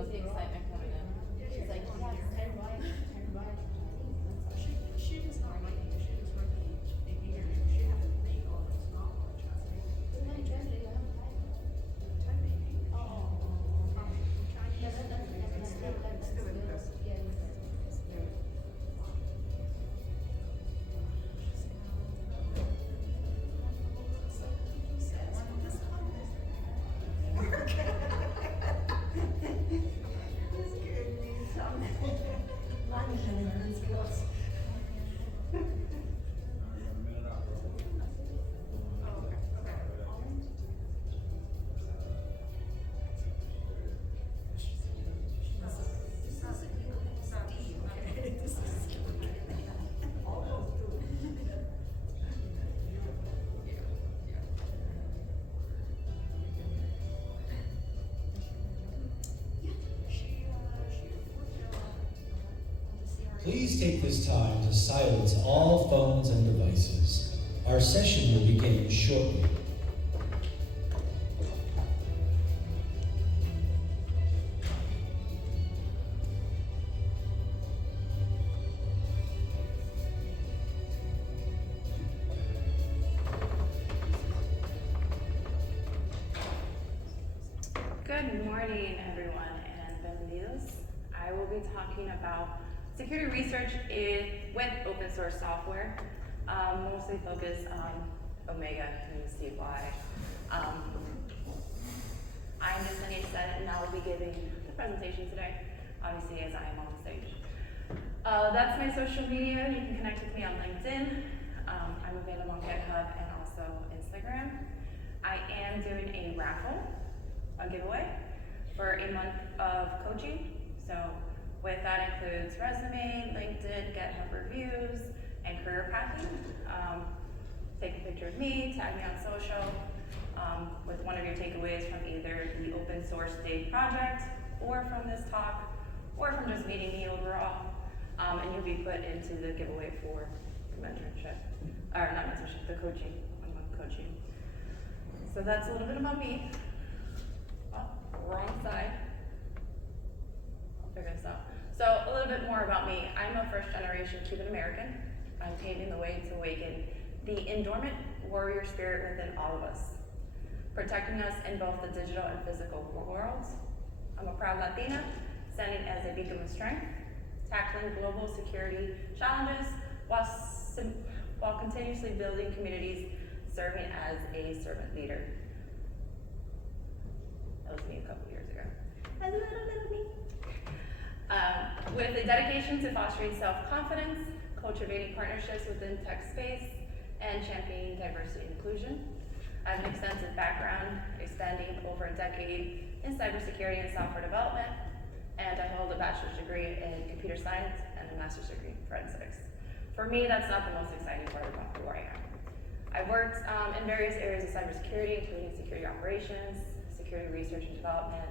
felt the excitement coming in. She's like, yes, turn right, turn right. She does not like it. She is really eager. She has to read all those knowledge. How many turns do you have? Typing. Oh. Chinese. Yeah, that's Still impressive. Yeah, it's very. Please take this time to silence all phones and devices. Our session will begin shortly. Good morning, everyone, and bienvenidos. I will be talking about security research with open source software, mostly focused on Omega, and you'll see why. I'm Ms. Cindy said, and I will be giving the presentation today, obviously as I am on stage. That's my social media. You can connect with me on LinkedIn. I'm available on GitHub and also Instagram. I am doing a raffle, a giveaway, for a month of coaching. So with that includes resume, LinkedIn, GitHub reviews, and career pathing. Take a picture of me, tag me on social, with one of your takeaways from either the open source day project, or from this talk, or from just meeting me overall. And you'll be put into the giveaway for the mentorship, or not mentorship, the coaching, one-month coaching. So that's a little bit about me. Oh, wrong side. I'll figure this out. So a little bit more about me. I'm a first generation Cuban American. I'm paving the way to awaken the endormant warrior spirit within all of us, protecting us in both the digital and physical worlds. I'm a proud Latina, standing as a beacon of strength, tackling global security challenges while continuously building communities, serving as a servant leader. That was me a couple years ago. A little bit of me. With a dedication to fostering self-confidence, cultivating partnerships within tech space, and championing diversity and inclusion. I have an extensive background, extending over a decade in cybersecurity and software development, and I hold a bachelor's degree in computer science and a master's degree in forensics. For me, that's not the most exciting part about who I am. I've worked in various areas of cybersecurity, including security operations, security research and development,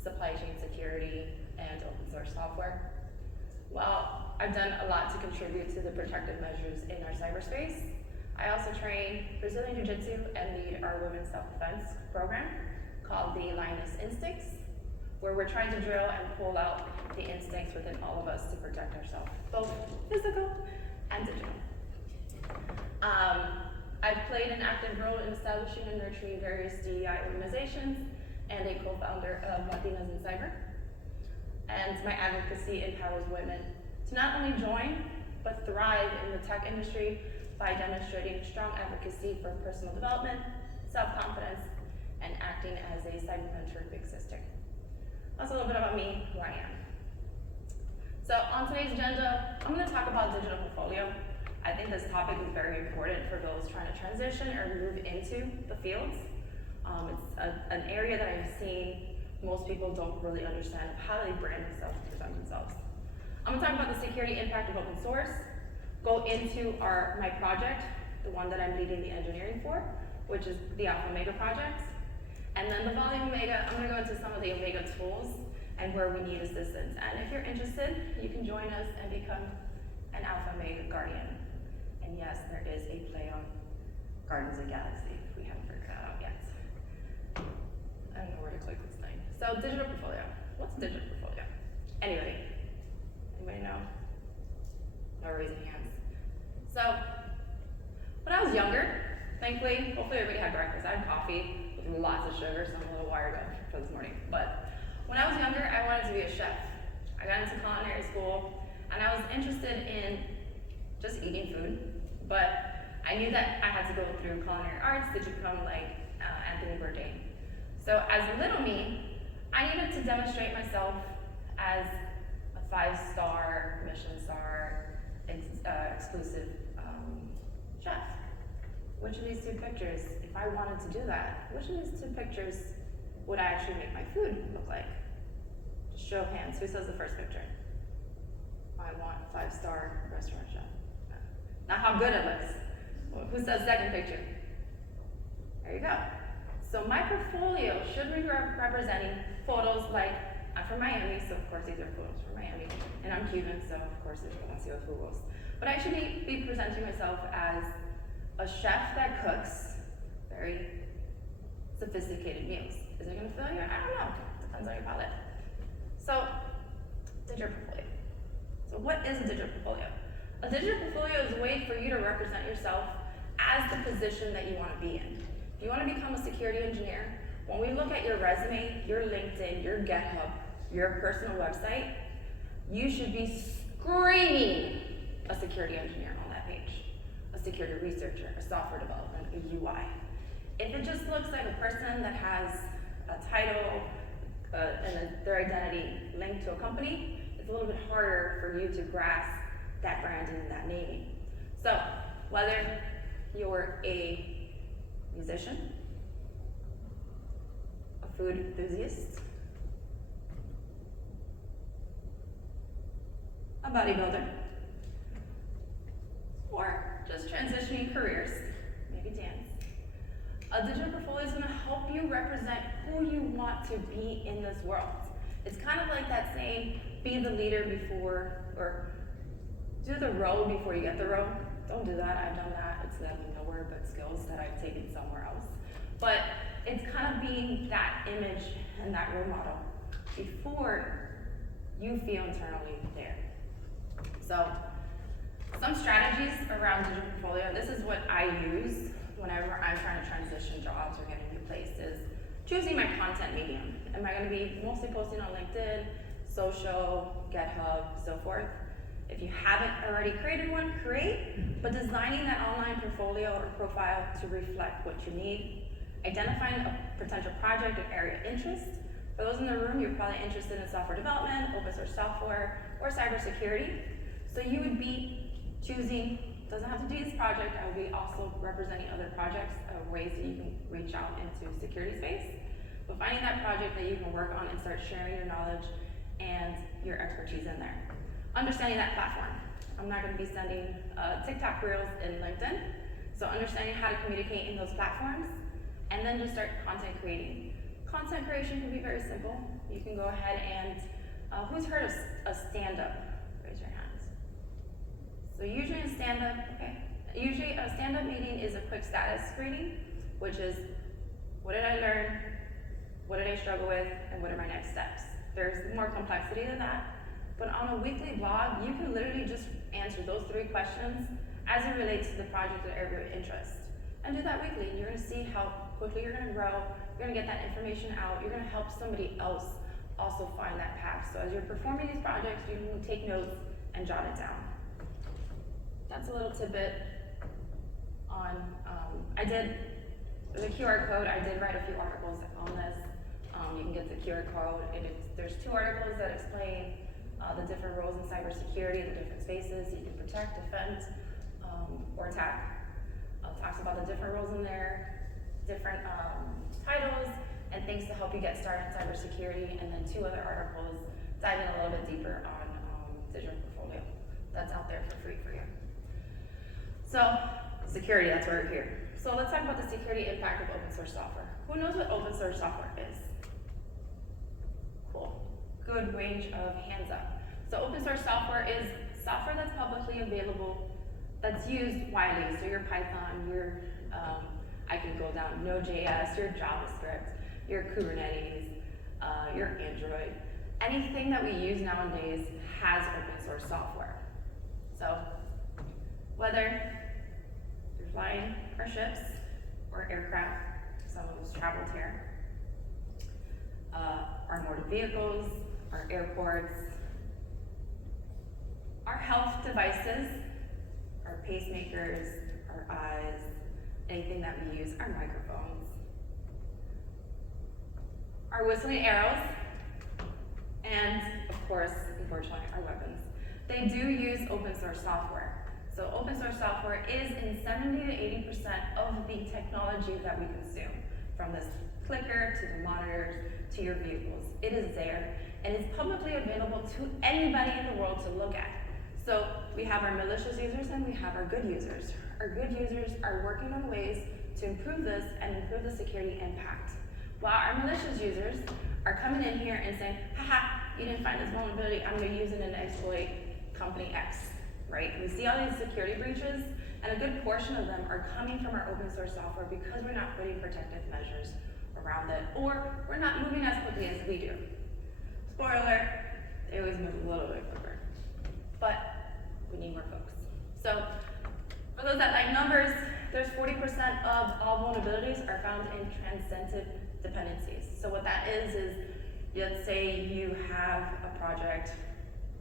supply chain security, and open source software. While I've done a lot to contribute to the protective measures in our cyberspace, I also train Brazilian Jiu-Jitsu and lead our women's self-defense program called the Lioness Instincts, where we're trying to drill and pull out the instincts within all of us to protect ourselves, both physical and digital. I've played an active role in establishing and nurturing various DEI organizations and a co-founder of Latinas in Cyber. And my advocacy empowers women to not only join, but thrive in the tech industry by demonstrating strong advocacy for personal development, self-confidence, and acting as a cyber mentor big sister. That's a little bit about me, who I am. So on today's agenda, I'm gonna talk about digital portfolio. I think this topic is very important for those trying to transition or move into the fields. It's an area that I've seen most people don't really understand of how they brand themselves and present themselves. I'm gonna talk about the security impact of open source, go into my project, the one that I'm leading the engineering for, which is the Alpha Omega project. And then the Volume Omega, I'm gonna go into some of the Omega tools and where we need assistance. And if you're interested, you can join us and become an Alpha Omega Guardian. And yes, there is a play on Guardians of the Galaxy, if we haven't figured that out yet. I don't know where to click this thing. So digital portfolio. what's a digital portfolio? Anybody know? No raising hands. So, when I was younger, thankfully, hopefully everybody had breakfast. I had coffee with lots of sugar, so I'm a little wired up for this morning. But when I was younger, I wanted to be a chef. I got into culinary school, and I was interested in just eating food, but I knew that I had to go through culinary arts to become like Anthony Bourdain. So as little me, I needed to demonstrate myself as a 5-star, Michelin star, exclusive chef. Which of these 2 pictures, if I wanted to do that, which of these 2 pictures would I actually make my food look like? Just show of hands, who says the first picture? I want 5-star restaurant chef. Not how good it looks. Well, who says second picture? There you go. So my portfolio should be representing photos like, I'm from Miami, so of course these are photos from Miami, and I'm Cuban, so of course there's Palacio de Jugos. But I should be presenting myself as a chef that cooks very sophisticated meals. Is it gonna fill you? I don't know, depends on your palate. So, digital portfolio. So what is a digital portfolio? A digital portfolio is a way for you to represent yourself as the position that you want to be in. If you want to become a security engineer, when we look at your resume, your LinkedIn, your GitHub, your personal website, you should be screaming a security engineer on that page, a security researcher, a software development, a UI. If it just looks like a person that has a title and their identity linked to a company, it's a little bit harder for you to grasp that branding and that naming. So, whether you're a musician, a food enthusiast, a bodybuilder, or just transitioning careers, maybe dance, a digital portfolio is going to help you represent who you want to be in this world. It's kind of like that saying, be the leader before, or do the road before you get the road. Don't do that, I've done that. It's led me nowhere but skills that I've taken somewhere else. But it's kind of being that image and that role model before you feel internally there. So, some strategies around digital portfolio, this is what I use whenever I'm trying to transition jobs or get a new place, is choosing my content medium. Am I gonna be mostly posting on LinkedIn, social, GitHub, so forth? If you haven't already created one, create, but designing that online portfolio or profile to reflect what you need. Identifying a potential project or area of interest. For those in the room, you're probably interested in software development, open source software, or cybersecurity. So you would be choosing, doesn't have to be this project, I would be also representing other projects, ways that you can reach out into security space. But finding that project that you can work on and start sharing your knowledge and your expertise in there. Understanding that platform. I'm not going to be sending TikTok reels in LinkedIn, so understanding how to communicate in those platforms, and then just start content creating. Content creation can be very simple. You can go ahead and, who's heard of a stand-up? Raise your hands. So usually in stand-up, usually a stand-up meeting is a quick status screening, which is, what did I learn, what did I struggle with, and what are my next steps? There's more complexity than that. But on a weekly blog, you can literally just answer those 3 questions as it relates to the project or area of interest. And do that weekly, and you're gonna see how quickly you're gonna grow, you're gonna get that information out, you're gonna help somebody else also find that path. So as you're performing these projects, you can take notes and jot it down. That's a little tidbit on, there's a QR code, I did write a few articles on this. You can get the QR code, and there's 2 articles that explain the different roles in cybersecurity, the different spaces you can protect, defend, or attack. Talks about the different roles in there, different titles, and things to help you get started in cybersecurity, and then 2 other articles diving a little bit deeper on digital portfolio. That's out there for free for you. So, security, that's why we're here. So let's talk about the security impact of open source software. Who knows what open source software is? Cool. Good range of hands up. So open source software is software that's publicly available, that's used widely. So your Python, your, I can go down, Node.js, your JavaScript, your Kubernetes, your Android. anything that we use nowadays has open source software. So whether you're flying our ships or aircraft, some of us traveled here, our motor vehicles, our airports, our health devices, our pacemakers, our eyes, anything that we use, our microphones, our whistling arrows, and of course, unfortunately, our weapons. They do use open source software. So open source software is in 70 to 80% of the technology that we consume, from this clicker to the monitors to your vehicles. It is there and it's publicly available to anybody in the world to look at. So we have our malicious users and we have our good users. Our good users are working on ways to improve this and improve the security impact. While our malicious users are coming in here and saying, haha, you didn't find this vulnerability, I'm gonna use it and exploit company X, right? We see all these security breaches, and a good portion of them are coming from our open source software because we're not putting protective measures around it, or we're not moving as quickly as we do. Spoiler alert, they always move a little bit quicker, but we need more folks. So for those that like numbers, there's 40% of all vulnerabilities are found in transitive dependencies. So what that is let's say you have a project,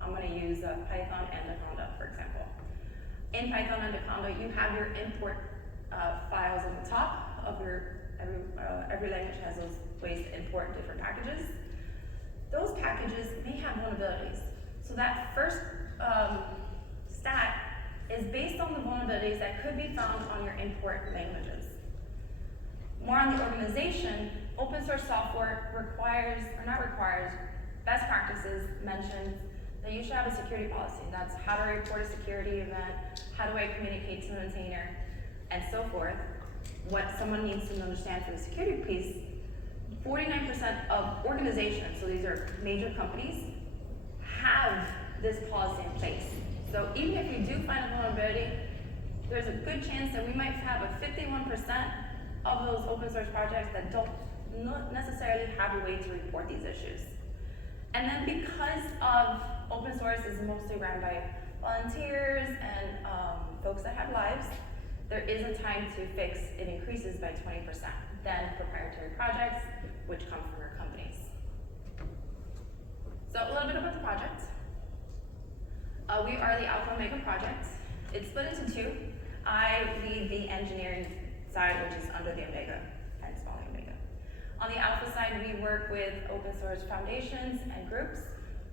I'm gonna use Python Anaconda, for example. In Python Anaconda, you have your import files on the top of your, every language has those ways to import different packages. Those packages may have vulnerabilities. So that first stat is based on the vulnerabilities that could be found on your import languages. More on the organization, open source software requires, or not requires, best practices mentions that you should have a security policy. That's how to report a security event, how do I communicate to the maintainer, and so forth. What someone needs to understand for the security piece, 49% of organizations, so these are major companies, have this policy in place. So even if you do find a vulnerability, there's a good chance that we might have a 51% of those open source projects that don't necessarily have a way to report these issues. And then because of open source is mostly run by volunteers and folks that have lives, there is a time to fix, it increases by 20% than proprietary projects, which come from our companies. So a little bit about the project. We are the Alpha Omega project. It's split into two. I lead the engineering side, which is under the Omega, hence Poly Omega. On the Alpha side, we work with open source foundations and groups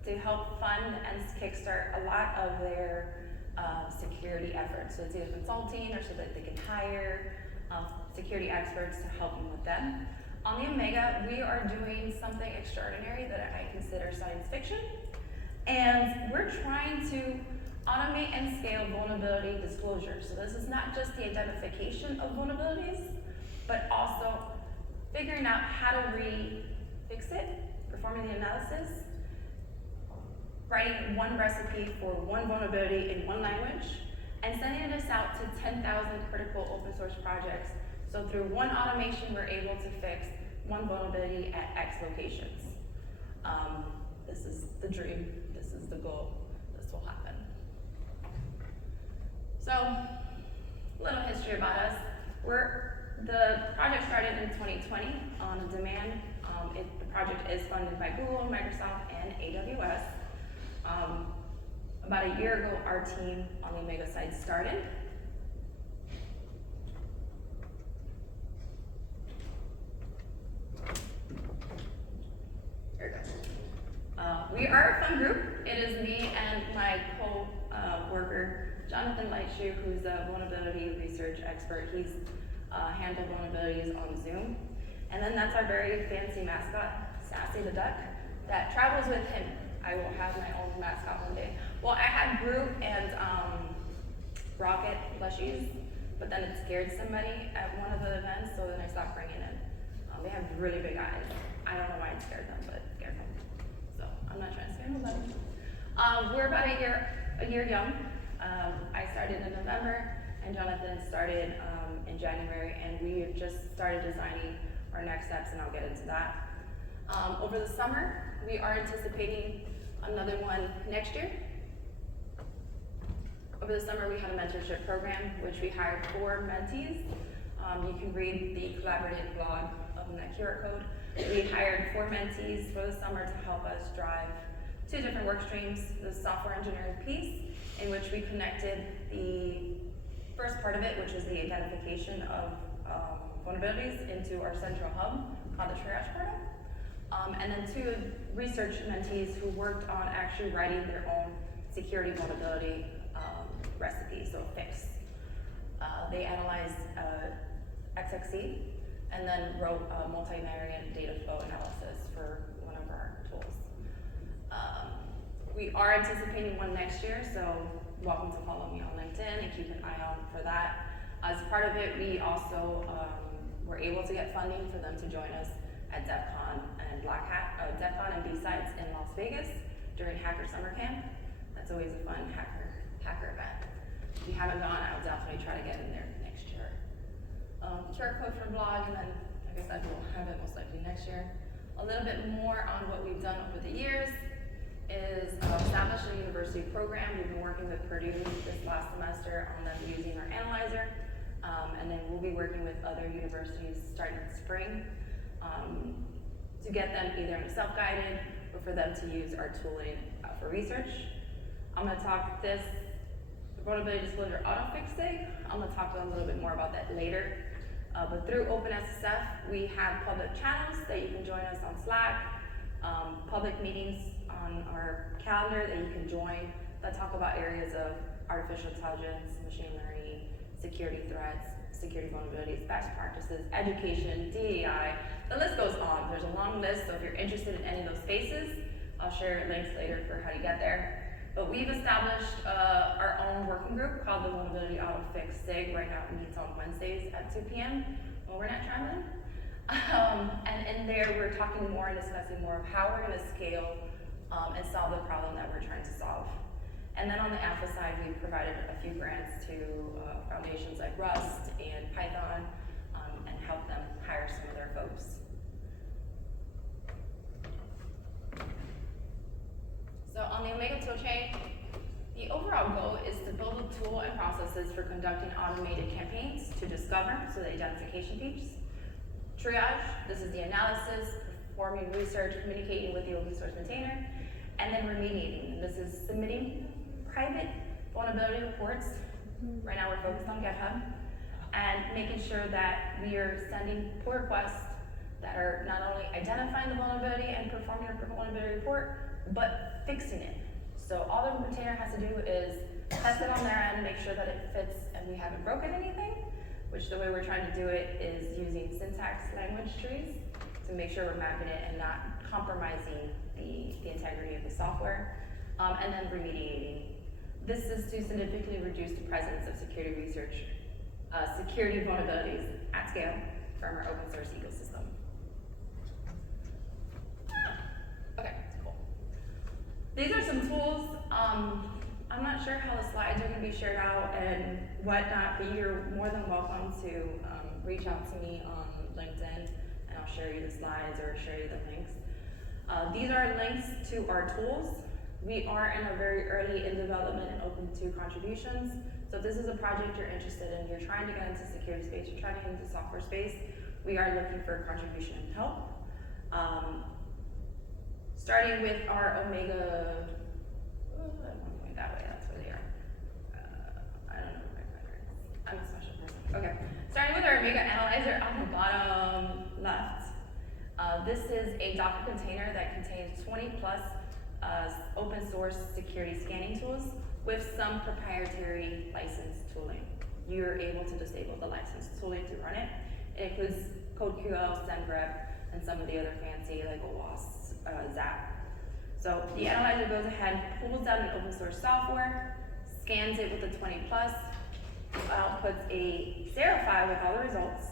to help fund and kickstart a lot of their security efforts. So it's either consulting or so that they can hire security experts to help them with them. On the Omega, we are doing something extraordinary that I consider science fiction. And we're trying to automate and scale vulnerability disclosure. So this is not just the identification of vulnerabilities, but also figuring out how to fix it, performing the analysis, writing one recipe for one vulnerability in one language, and sending this out to 10,000 critical open source projects. So through one automation, we're able to fix one vulnerability at X locations. This is the dream, this is the goal, this will happen. So, a little history about us. The project started in 2020 on a demand. The project is funded by Google, Microsoft, and AWS. About a year ago, our team on the Omega side started. There we go. We are a fun group. It is me and my co-worker, Jonathan Lightshoe, who's a vulnerability research expert. He's handled vulnerabilities on Zoom. And then that's our very fancy mascot, Sassy the Duck, that travels with him. I will have my own mascot one day. Well, I had Groot and Rocket plushies, but then it scared somebody at one of the events, so then I stopped bringing it. They have really big eyes. I don't know why it scared them, but it scared them. So I'm not trying to scare nobody. We're about a year young. I started in November, and Jonathan started in January, and we have just started designing our next steps, and I'll get into that. Over the summer, we are anticipating another one next year. Over the summer, we had a mentorship program, which we hired 4 mentees. You can read the collaborative blog in that QR code. We hired 4 mentees for the summer to help us drive 2 different work streams. The software engineering piece, in which we connected the first part of it, which is the identification of vulnerabilities, into our central hub called the triage portal. And then 2 research mentees who worked on actually writing their own security vulnerability recipe, so fix. They analyzed XXC and then wrote a multivariate data flow analysis for one of our tools. We are anticipating one next year, so welcome to follow me on LinkedIn and keep an eye out for that. As part of it, we also were able to get funding for them to join us at DEF CON and DEF CON and B-Sides in Las Vegas during Hacker Summer Camp. That's always a fun hacker event. If you haven't gone, I would definitely try to get in there next year. QR code for blog, and then, like I said, we'll have it most likely next year. A little bit more on what we've done over the years is establish a university program. We've been working with Purdue this last semester on them using our analyzer, and then we'll be working with other universities starting in spring to get them either in self-guided or for them to use our tooling for research. I'm going to talk this vulnerability disclosure auto-fix thing. I'm going to talk a little bit more about that later. But through OpenSSF, we have public channels that you can join us on Slack, public meetings on our calendar that you can join that talk about areas of artificial intelligence, machine learning, security threats, security vulnerabilities, best practices, education, DEI. The list goes on. There's a long list, so if you're interested in any of those spaces, I'll share links later for how to get there. But we've established our own working group called the Vulnerability Auto Fix SIG. Right now it meets on Wednesdays at 2 p.m. when we're not traveling. And in there we're talking more and discussing more of how we're going to scale and solve the problem that we're trying to solve. And then on the alpha side, we've provided a few grants to foundations like Rust and Python and helped them hire some of their folks. So on the Omega tool chain, the overall goal is to build a tool and processes for conducting automated campaigns to discover, so the identification piece. Triage, this is the analysis, performing research, communicating with the open source maintainer, and then remediating. This is submitting private vulnerability reports. Right now we're focused on GitHub, and making sure that we are sending pull requests that are not only identifying the vulnerability and performing a vulnerability report, but fixing it. So all the maintainer has to do is test it on their end, make sure that it fits and we haven't broken anything, which the way we're trying to do it is using syntax language trees to make sure we're mapping it and not compromising the integrity of the software, and then remediating. This is to significantly reduce the presence of security research, security vulnerabilities at scale from our open source ecosystem. Okay, cool. These are some tools. I'm not sure how the slides are going to be shared out and whatnot, but you're more than welcome to reach out to me on LinkedIn, and I'll share you the slides or share you the links. These are links to our tools. We are in a very early in development and open to contributions. So if this is a project you're interested in, you're trying to get into security space, you're trying to get into software space, we are looking for contribution and help. Starting with our Omega, I'm going that way, that's where they are. I don't know where my finger is. I'm a special person. Okay, starting with our Omega Analyzer on the bottom left. This is a Docker container that contains 20 plus open source security scanning tools with some proprietary licensed tooling. You're able to disable the licensed tooling to run it. It includes CodeQL, SendGrep, and some of the other fancy like OWASP, ZAP. So the analyzer goes ahead, pulls down an open source software, scans it with the 20 plus, outputs a Xero file with all the results,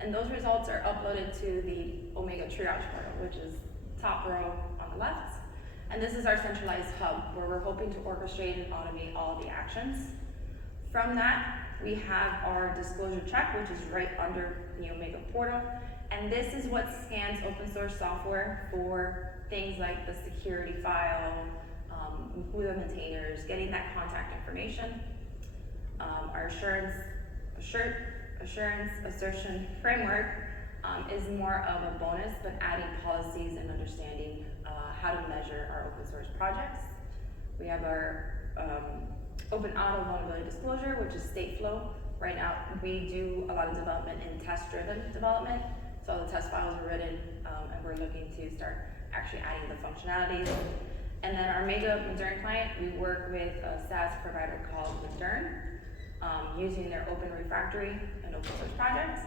and those results are uploaded to the Omega Triage portal, which is top row on the left. And this is our centralized hub where we're hoping to orchestrate and automate all the actions. From that, we have our disclosure check, which is right under the Omega portal. And this is what scans open source software for things like the security file, who the maintainers, getting that contact information. Our assertion framework is more of a bonus, but adding policies and understanding how to measure our open source projects. We have our open auto vulnerability disclosure, which is state flow. Right now, we do a lot of development in test-driven development. So all the test files are written, and we're looking to start actually adding the functionalities. And then our mega Modern client, we work with a SaaS provider called Modern, using their open refactory and open source projects.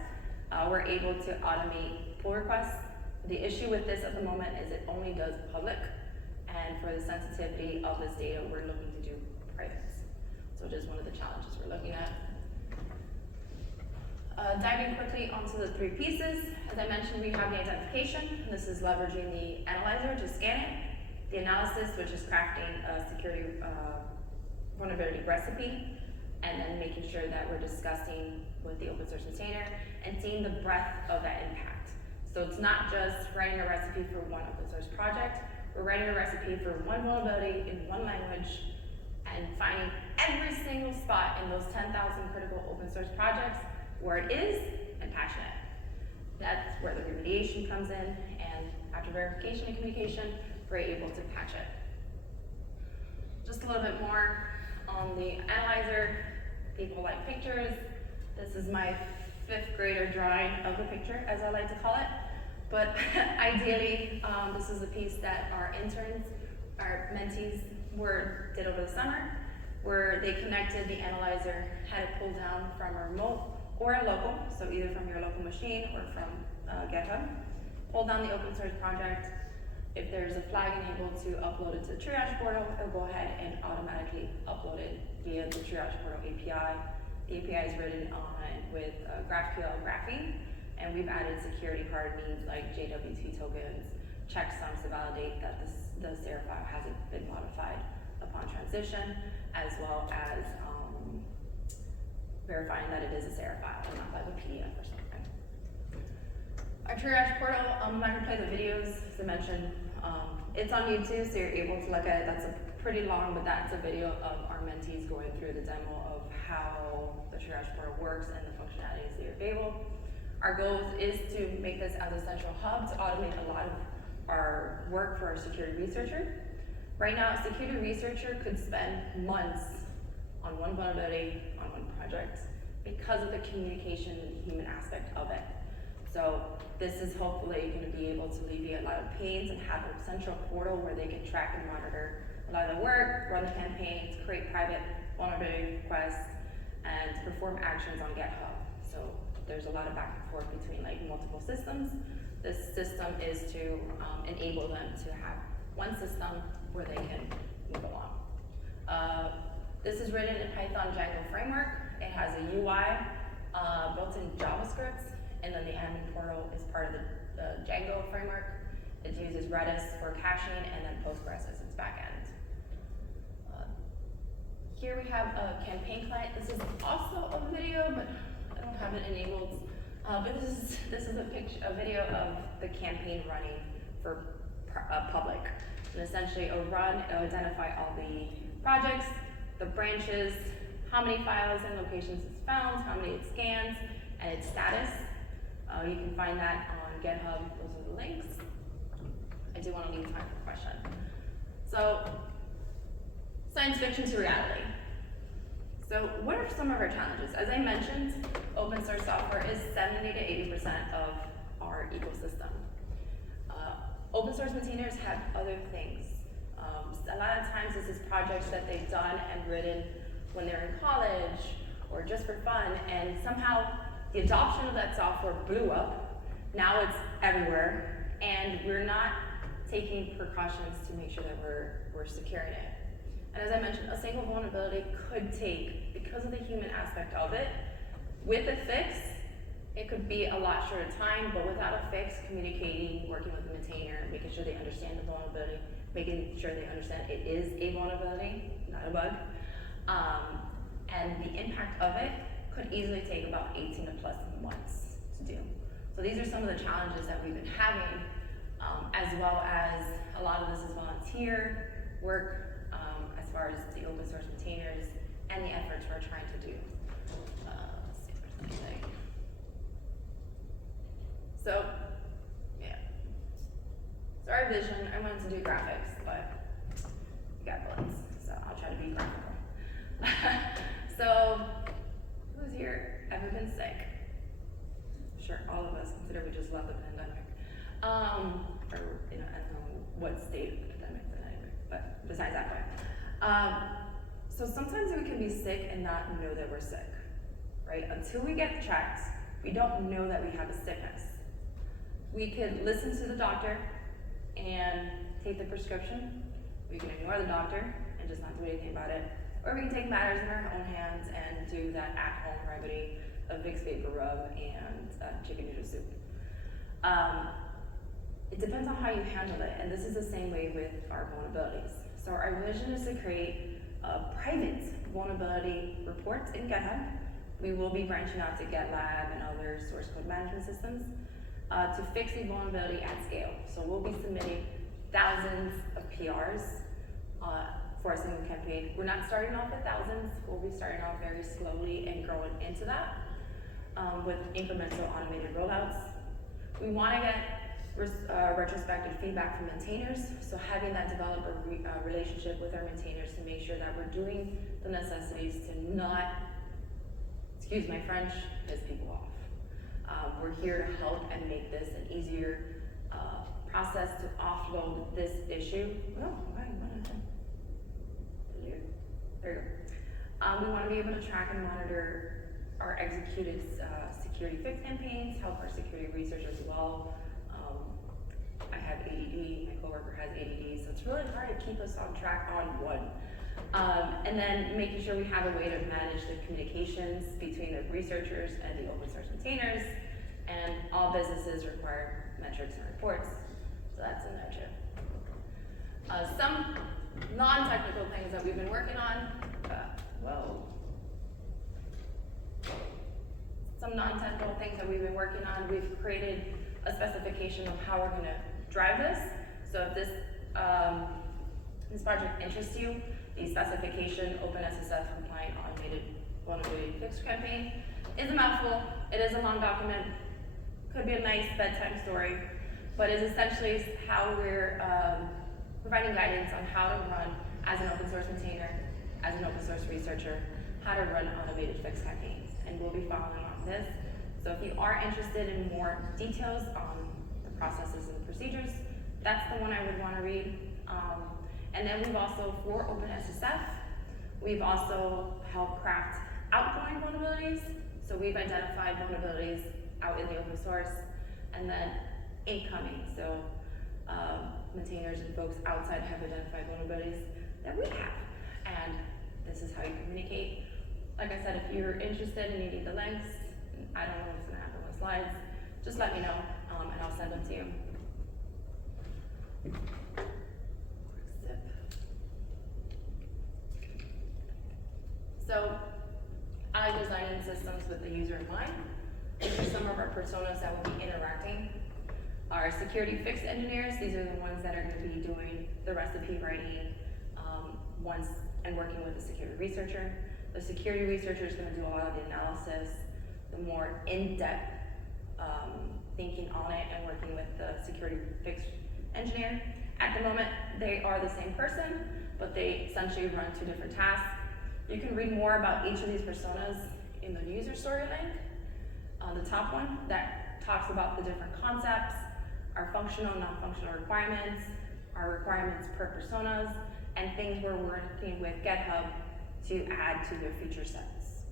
We're able to automate pull requests. The issue with this at the moment is it only does public, and for the sensitivity of this data, we're looking to do private. So it is one of the challenges we're looking at. Diving quickly onto the three pieces. As I mentioned, we have the identification. This is leveraging the analyzer to scan it. The analysis, which is crafting a security vulnerability recipe, and then making sure that we're discussing with the open source maintainer and seeing the breadth of that impact. So it's not just writing a recipe for one open source project, we're writing a recipe for one vulnerability in one language and finding every single spot in those 10,000 critical open source projects where it is and patching it. That's where the remediation comes in, and after verification and communication, we're able to patch it. Just a little bit more on the analyzer. People like pictures. This is my 5th grader drawing of the picture, as I like to call it. But ideally, this is a piece that our interns, our mentees did over the summer, where they connected the analyzer, had it pulled down from a remote or a local, so either from your local machine or from GitHub. Pull down the open source project. If there's a flag enabled to upload it to the triage portal, it'll go ahead and automatically upload it via the triage portal API. The API is written on with GraphQL graphing, and we've added security card needs like JWT tokens, checksums to validate that the SAR file hasn't been modified upon transition, as well as verifying that it is a SAR file and not like a PDF or something. Our triage portal, I'm not gonna play the videos, as I mentioned. It's on YouTube, so you're able to look at it. That's a pretty long, but that's a video of our mentees going through the demo of how the triage portal works and the functionalities that are available. Our goal is to make this as a central hub to automate a lot of our work for our security researcher. Right now, a security researcher could spend months on one vulnerability, on one project, because of the communication and human aspect of it. So this is hopefully going to be able to alleviate a lot of pains and have a central portal where they can track and monitor a lot of the work, run the campaigns, create private vulnerability requests, and perform actions on GitHub. So there's a lot of back and forth between like multiple systems. This system is to enable them to have one system where they can move along. This is written in Python Django framework. It has a UI built in JavaScript, and then the admin portal is part of the Django framework. It uses Redis for caching, and then Postgres as its backend. Here we have a campaign client. This is also a video, but I don't have it enabled. But this is a video of the campaign running for public. And essentially, a run, it'll identify all the projects, the branches, how many files and locations it's found, how many it scans, and its status. You can find that on GitHub. Those are the links. I do want to leave time for question. So, science fiction to reality. So what are some of our challenges? As I mentioned, open source software is 70 to 80% of our ecosystem. Open source maintainers have other things. A lot of times this is projects that they've done and written when they're in college or just for fun, and somehow the adoption of that software blew up. Now it's everywhere, and we're not taking precautions to make sure that we're securing it. And as I mentioned, a single vulnerability could take, because of the human aspect of it, with a fix, it could be a lot shorter time, but without a fix, communicating, working with the maintainer, making sure they understand the vulnerability, making sure they understand it is a vulnerability, not a bug, and the impact of it could easily take about 18 to plus months to do. So these are some of the challenges that we've been having, as well as a lot of this is volunteer work, as far as the open source containers and the efforts we're trying to do. Let's see, where's the thing? So, yeah. So our vision, I wanted to do graphics, but we got bullets, so I'll try to be graphical. So, who's here ever been sick? Sure, all of us consider we just love the pandemic. Or, you know, I don't know what state of the pandemic, but anyway, but besides that point. So sometimes we can be sick and not know that we're sick, right? Until we get checked, we don't know that we have a sickness. We could listen to the doctor and take the prescription. We can ignore the doctor and just not do anything about it. Or we can take matters in our own hands and do that at-home remedy of Vicks Vapor Rub and chicken noodle soup. It depends on how you handle it, and this is the same way with our vulnerabilities. So our vision is to create private vulnerability reports in GitHub. We will be branching out to GitLab and other source code management systems to fix the vulnerability at scale. So we'll be submitting thousands of PRs for a single campaign. We're not starting off at thousands. We'll be starting off very slowly and growing into that with incremental automated rollouts. We want to get retrospective feedback from maintainers, so having that developer relationship with our maintainers to make sure that we're doing the necessities to not, excuse my French, piss people off. We're here to help and make this an easier process to offload this issue. Oh, there you go. We want to be able to track and monitor our executed security fix campaigns, help our security researchers as well. I have ADD, my coworker has ADD, so it's really hard to keep us on track on one. And then making sure we have a way to manage the communications between the researchers and the open source containers, and all businesses require metrics and reports, so that's in there too. Some non-technical things that we've been working on, some non-technical things that we've been working on, we've created a specification of how we're gonna drive this. So if this project interests you, the specification, OpenSSF compliant automated vulnerability fix campaign is a mouthful. It is a long document. Could be a nice bedtime story, but it's essentially how we're providing guidance on how to run as an open source container, as an open source researcher, how to run automated fix campaigns. And we'll be following on this. So if you are interested in more details on the processes and procedures, that's the one I would want to read. And then we've also, for OpenSSF, we've also helped craft outgoing vulnerabilities. So we've identified vulnerabilities out in the open source, and then incoming. So maintainers and folks outside have identified vulnerabilities that we have. And this is how you communicate. Like I said, if you're interested and you need the links, I don't know what's gonna happen with slides, just let me know, and I'll send them to you. Zip. So, I like designing systems with the user in mind. These are some of our personas that will be interacting. Our security fix engineers, these are the ones that are gonna be doing the recipe writing and working with the security researcher. The security researcher is going to do a lot of the analysis, the more in-depth thinking on it, and working with the security fix engineer. At the moment, they are the same person, but they essentially run two different tasks. You can read more about each of these personas in the user story link. On the top one, that talks about the different concepts, our functional and non-functional requirements, our requirements per personas, and things we're working with GitHub to add to their feature sets.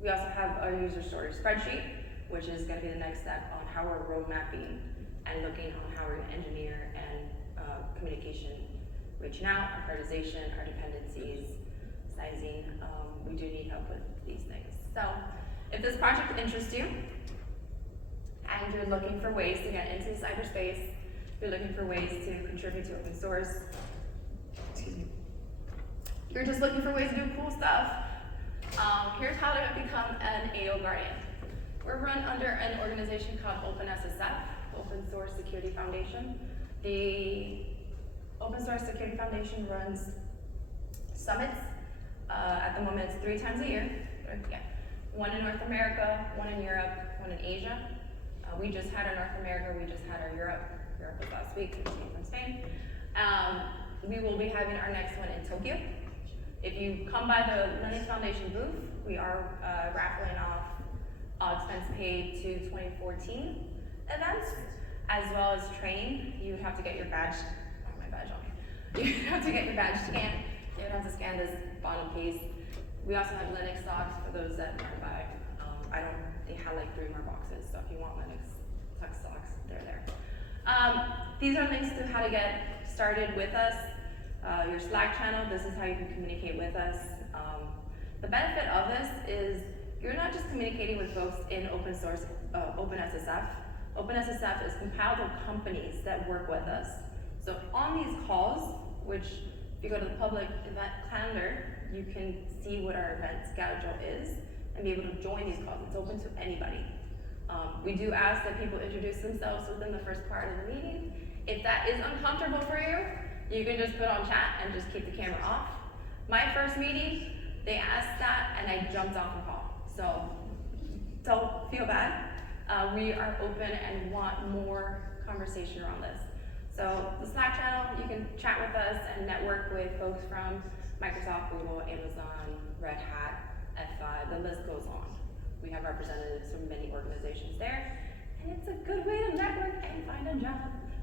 We also have our user story spreadsheet, which is going to be the next step on how we're road mapping and looking on how we're going to engineer and communication, reaching out, our prioritization, our dependencies, sizing. We do need help with these things. So if this project interests you and you're looking for ways to get into cyberspace, you're looking for ways to contribute to open source, excuse me, you're just looking for ways to do cool stuff, Here's how to become an AO Guardian. We're run under an organization called OpenSSF, Open Source Security Foundation. The Open Source Security Foundation runs summits. At the moment, it's 3 times a year. Yeah. One in North America, one in Europe, one in Asia. We just had our North America, we just had our Europe. Europe was last week, we came from Spain. We will be having our next one in Tokyo. If you come by the Linux Foundation booth, we are raffling off all expense paid to 2014 events, as well as training. You would have to get your badge, I have my badge on me. You would have to get your badge scanned. You would have to scan this bottom piece. We also have Linux socks for those that want to buy. They had like 3 more boxes, so if you want Linux tech socks, they're there. These are links to how to get started with us. Your Slack channel, this is how you can communicate with us. The benefit of this is you're not just communicating with folks in open source, OpenSSF. OpenSSF is compiled of companies that work with us. So on these calls, which if you go to the public event calendar, you can see what our event schedule is and be able to join these calls. It's open to anybody. We do ask that people introduce themselves within the first part of the meeting. If that is uncomfortable for you, you can just put on chat and just keep the camera off. My first meeting, they asked that and I jumped off the call. So don't feel bad. We are open and want more conversation around this. So the Slack channel, you can chat with us and network with folks from Microsoft, Google, Amazon, Red Hat, F5, the list goes on. We have representatives from many organizations there, and it's a good way to network and find a job.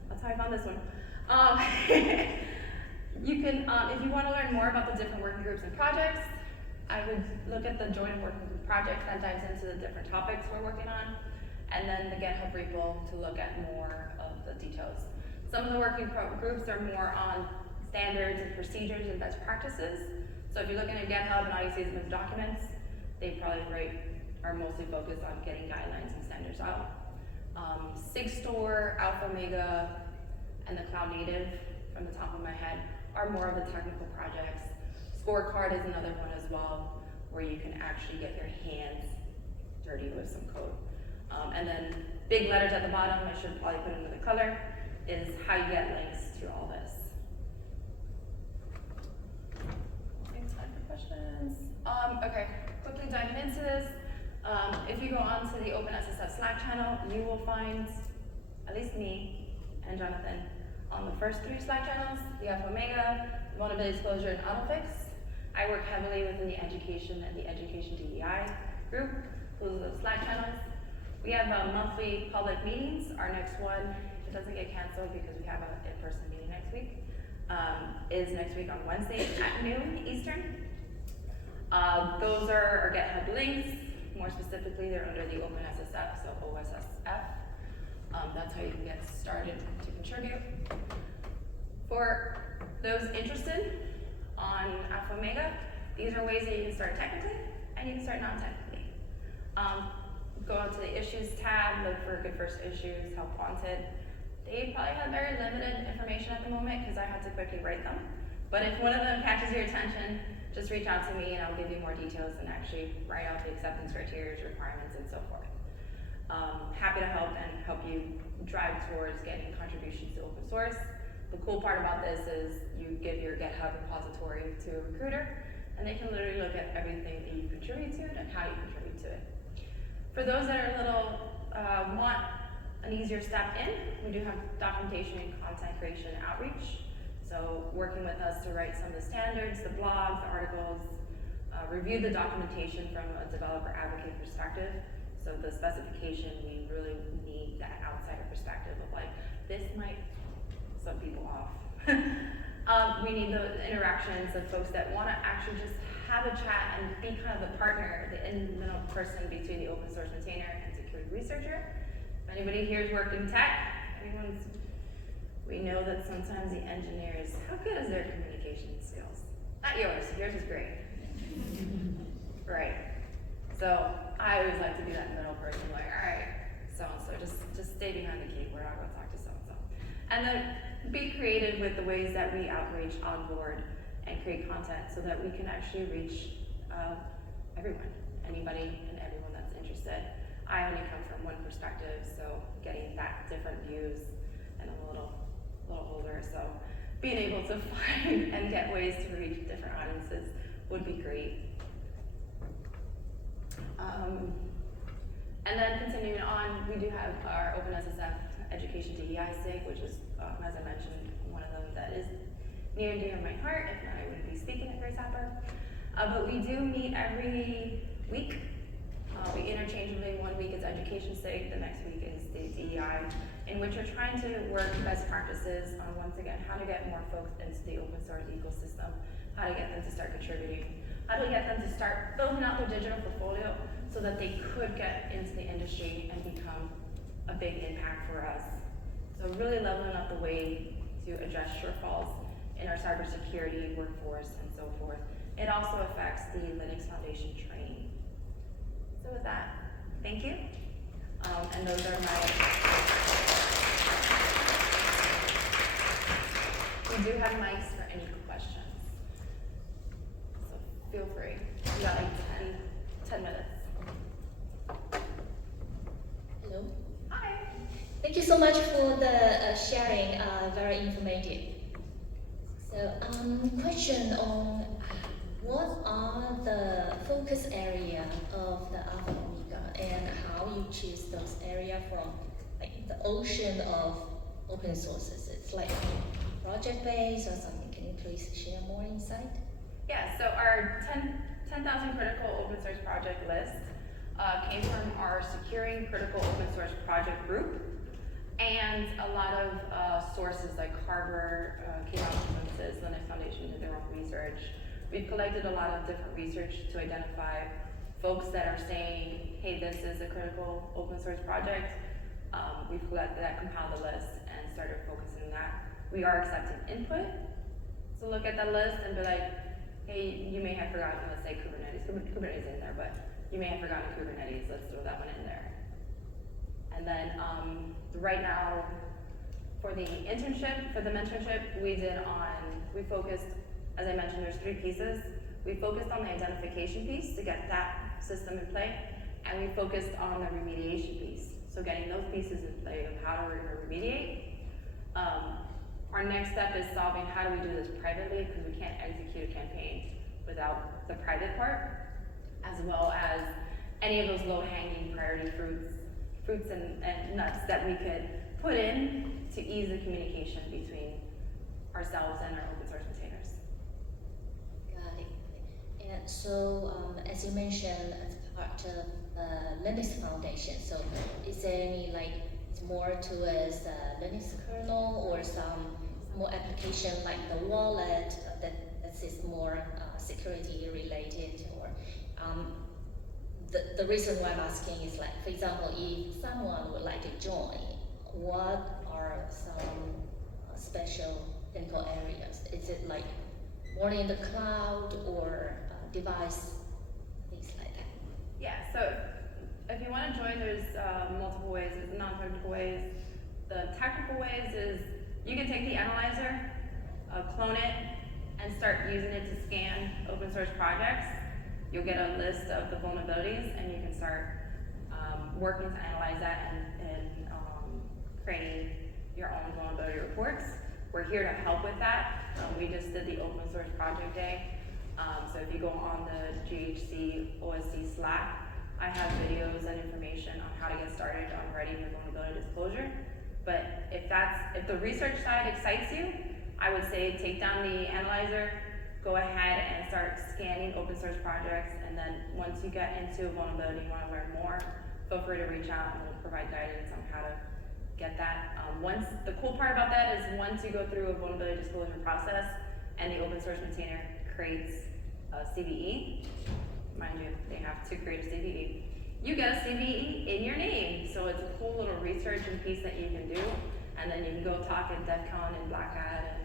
That's how I found this one. You can, if you want to learn more about the different working groups and projects, I would look at the join a working group project that dives into the different topics we're working on, and then the GitHub repo to look at more of the details. Some of the working groups are more on standards and procedures and best practices. So if you're looking at GitHub and all you see is a bunch of documents, they probably are mostly focused on getting guidelines and standards out. SigStore, Alpha Omega, and the Cloud Native, from the top of my head, are more of the technical projects. Scorecard is another one as well, where you can actually get your hands dirty with some code. And then big letters at the bottom, I should probably put in the color, is how you get links to all this. Any time for questions? Okay, quickly diving into this. If you go on to the OpenSSF Slack channel, you will find at least me and Jonathan on the first 3 Slack channels, the Alpha Omega, Vulnerability Disclosure, and AutoFix. I work heavily within the education and the education DEI group. Those are the Slack channels. We have monthly public meetings. Our next one, if it doesn't get canceled because we have an in-person meeting next week, is next week on Wednesday at noon Eastern. Those are our GitHub links. More specifically, they're under the OpenSSF, so OSSF. That's how you can get started to contribute. For those interested on Alpha Omega, these are ways that you can start technically and you can start non-technically. Go to the issues tab, look for good first issues, help wanted. They probably have very limited information at the moment because I had to quickly write them. But if one of them catches your attention, just reach out to me and I'll give you more details and actually write out the acceptance criteria, requirements, and so forth. Happy to help and help you drive towards getting contributions to open source. The cool part about this is you give your GitHub repository to a recruiter and they can literally look at everything that you contribute to it and how you contribute to it. For those that are a little, want an easier step in, we do have documentation and content creation and outreach. So working with us to write some of the standards, the blogs, the articles, review the documentation from a developer advocate perspective. So the specification, we really need that outsider perspective of like, this might set people off. We need the interactions of folks that want to actually just have a chat and be kind of the partner, the in-the-middle person between the open source maintainer and security researcher. If anybody here has worked in tech, we know that sometimes the engineers, how good is their communication skills? Not yours, yours is great. Right. So I always like to be that middle person, like, all right, so-and-so, just stay behind the keyboard, I'll go talk to so-and-so. And then be creative with the ways that we outreach, onboard, and create content so that we can actually reach everyone, anybody and everyone that's interested. I only come from one perspective, so getting that different views, and I'm a little older, so being able to find and get ways to reach different audiences would be great. And then continuing on, we do have our OpenSSF Education DEI SIG, which is, as I mentioned, one of them that is near and dear to my heart. If not, I wouldn't be speaking at Grace Hopper. But we do meet every week. We interchangeably, one week is Education SIG, the next week is the DEI, in which we're trying to work best practices on, once again, how to get more folks into the open source ecosystem, how to get them to start contributing, how to get them to start building out their digital portfolio so that they could get into the industry and become a big impact for us. So really leveling up the way to address shortfalls in our cybersecurity workforce and so forth. It also affects the Linux Foundation training. So with that, thank you. And those are my, we do have mics for any questions. So feel free. We got like 10 minutes. Hello. Hi. Thank you so much for the sharing, very informative. So, question on what are the focus area of the Alpha Omega and how you choose those area from like the ocean of open sources? It's like project based or something. Can you please share more insight? Yeah, so our 10,000 critical open source project list came from our Securing Critical Open Source Project group, and a lot of sources like Harvard came out with this, Linux Foundation did their own research. We've collected a lot of different research to identify folks that are saying, hey, this is a critical open source project. We've collected that, compiled the list, and started focusing on that. We are accepting input, so look at the list and be like, hey, you may have forgotten, let's say Kubernetes. Kubernetes in there, but you may have forgotten Kubernetes, let's throw that one in there. And then right now, for the internship, for the mentorship, we focused, as I mentioned, there's 3 pieces. We focused on the identification piece to get that system in play, and we focused on the remediation piece. So getting those pieces in play of how we're gonna remediate. Our next step is solving how do we do this privately, because we can't execute a campaign without the private part, as well as any of those low-hanging priority fruits and nuts that we could put in to ease the communication between ourselves and our open source containers. Got it. And so, as you mentioned, as part of Linux Foundation, so is there any like more towards the Linux kernel or some more application like the wallet that is more security related, or the reason why I'm asking is like, for example, if someone would like to join, what are some special technical areas? Is it like more in the cloud or device, things like that? Yeah, so if you want to join, there's multiple ways. There's non-technical ways. The technical ways is you can take the analyzer, clone it, and start using it to scan open source projects. You'll get a list of the vulnerabilities, and you can start working to analyze that and creating your own vulnerability reports. We're here to help with that. We just did the Open Source Project Day. So if you go on the GHC OSC Slack, I have videos and information on how to get started on writing your vulnerability disclosure. But if the research side excites you, I would say take down the analyzer, go ahead and start scanning open source projects, and then once you get into a vulnerability and you want to learn more, feel free to reach out and we'll provide guidance on how to get that. The cool part about that is once you go through a vulnerability disclosure process and the open source container creates a CVE, mind you, they have to create a CVE, you get a CVE in your name. So it's a cool little research and piece that you can do, and then you can go talk at DEF CON and Black Hat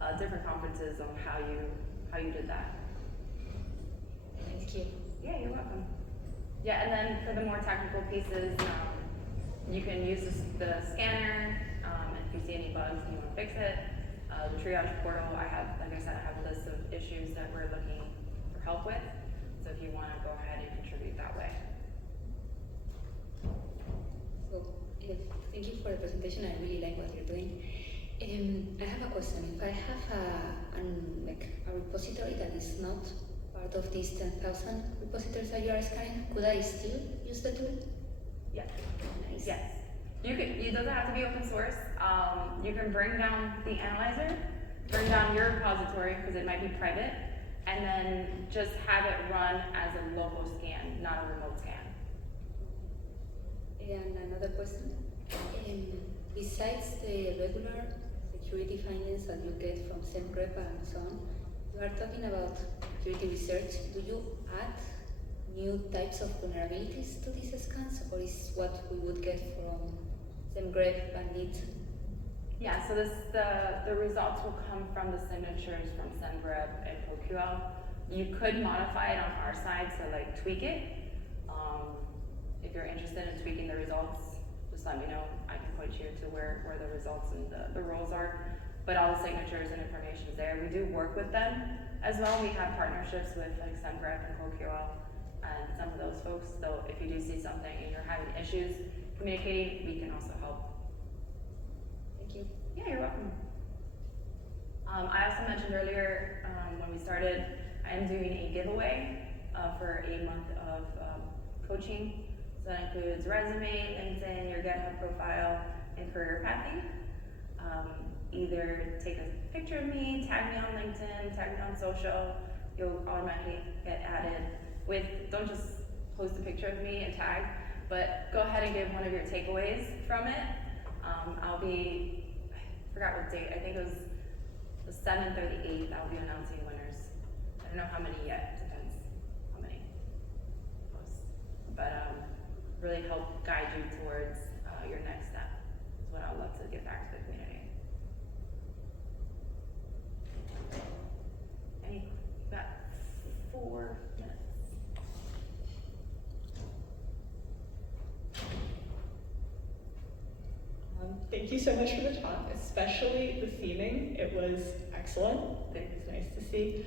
and different conferences on how you did that. Thank you. Yeah, you're welcome. Yeah, and then for the more technical pieces, you can use the scanner. If you see any bugs and you want to fix it, the triage portal, like I said, I have a list of issues that we're looking for help with. So if you want to go ahead and contribute that way. So, thank you for the presentation. I really like what you're doing. I have a question. If I have a repository that is not part of these 10,000 repositories that you are scanning, could I still use the tool? Yeah. Nice. Yes. You can. It doesn't have to be open source. You can bring down the analyzer, bring down your repository because it might be private, and then just have it run as a local scan, not a remote scan. And another question. Besides the regular security findings that you get from SEMGREP and so on, you are talking about security research. Do you add new types of vulnerabilities to these scans, or is what we would get from SEMGREP and it? Yeah, so the results will come from the signatures from SEMGREP and ProQL. You could modify it on our side to like tweak it. If you're interested in tweaking the results, just let me know. I can point you to where the results and the roles are. But all the signatures and information is there. We do work with them as well. We have partnerships with like SEMGREP and ProQL and some of those folks. So if you do see something and you're having issues communicating, we can also help. Thank you. Yeah, you're welcome. I also mentioned earlier when we started, I am doing a giveaway for a month of coaching. So that includes resume, LinkedIn, your GitHub profile, and career pathing. Either take a picture of me, tag me on LinkedIn, tag me on social. You'll automatically get added with, don't just post a picture of me and tag, but go ahead and give one of your takeaways from it. I'll be, I forgot what date, I think it was the 7th or the 8th, I'll be announcing winners. I don't know how many yet, depends how many posts. But really help guide you towards your next step. Is what I would love to give back to the community. About 4 minutes. Thank you so much for the talk, especially the theming. It was excellent. It was nice to see.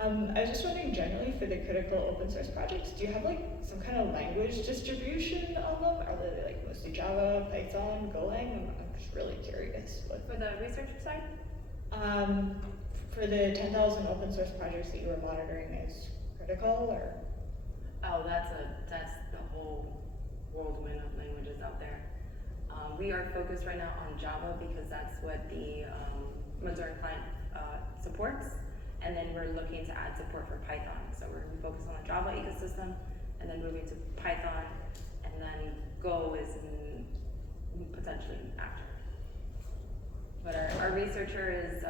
I was just wondering, generally for the critical open source projects, do you have like some kind of language distribution on them? Are they like mostly Java, Python, Golang? I'm just really curious. For the researcher side? For the 10,000 open source projects that you were monitoring as critical, or? Oh, that's the whole whirlwind of languages out there. We are focused right now on Java because that's what the Modern client supports. And then we're looking to add support for Python. So we're going to focus on the Java ecosystem and then moving to Python, and then Go is potentially after. But our researcher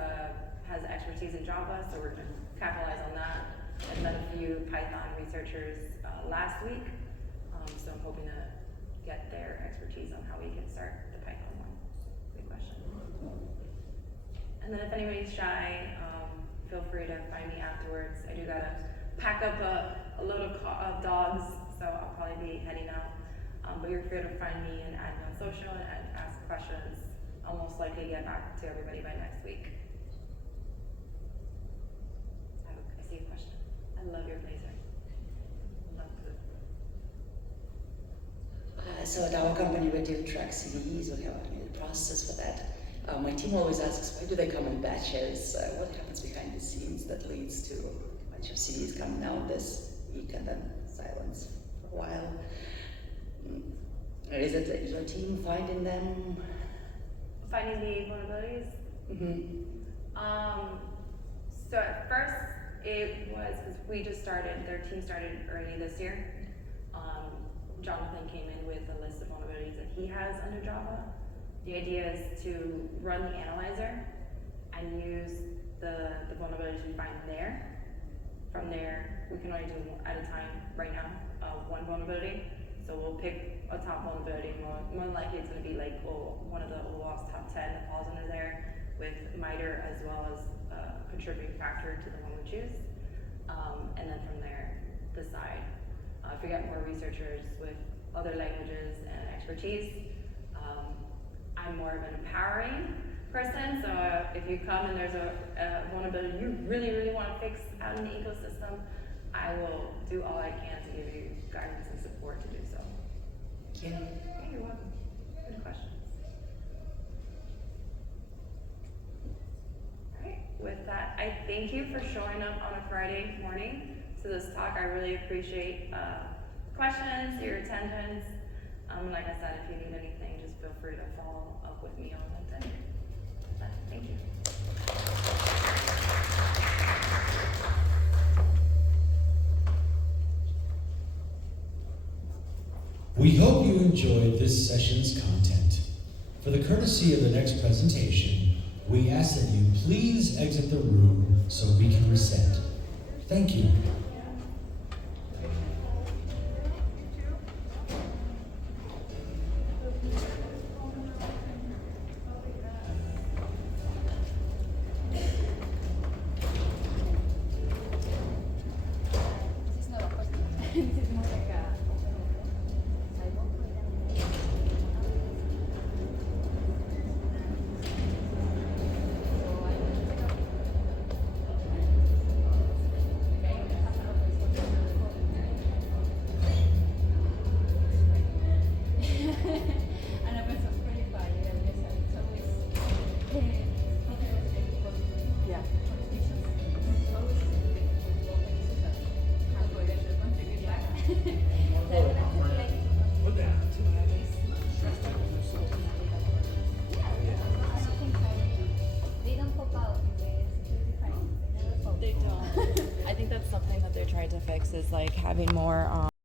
has expertise in Java, so we're going to capitalize on that. I met a few Python researchers last week, so I'm hoping to get their expertise on how we can start the Python one. Good question. And then if anybody's shy, feel free to find me afterwards. I do gotta pack up a load of dogs, so I'll probably be heading out. But you're free to find me and add me on social and ask questions. I'll most likely get back to everybody by next week. I see a question. I love your blazer. Love it. So at our company, we do track CVEs. We have a process for that. My team always asks, why do they come in batches? What happens behind the scenes that leads to a bunch of CVs coming out this week and then silence for a while? Is it your team finding them? Finding the vulnerabilities? Mm-hmm. So at first, it was because we just started, their team started early this year. Jonathan came in with a list of vulnerabilities that he has under Java. The idea is to run the analyzer and use the vulnerabilities we find there. From there, we can only do at a time right now, one vulnerability. So we'll pick a top vulnerability. More likely it's going to be like one of the OWASP top 10 that falls under there, with MITRE as well as a contributing factor to the one we choose. And then from there, decide. If we get more researchers with other languages and expertise, I'm more of an empowering person. So if you come and there's a vulnerability you really, really want to fix out in the ecosystem, I will do all I can to give you guidance and support to do so. Yeah. Yeah, you're welcome. Good questions. All right, with that, I thank you for showing up on a Friday morning to this talk. I really appreciate questions, your attendance. Like I said, if you need anything, just feel free to follow up with me on LinkedIn. With that, thank you. We hope you enjoyed this session's content. For the courtesy of the next presentation, we ask that you please exit the room so we can reset. Thank you. This is not a question. This is more like a they don't pop out in the security files. They never pop. They don't. I think that's something that they're trying to fix is like having more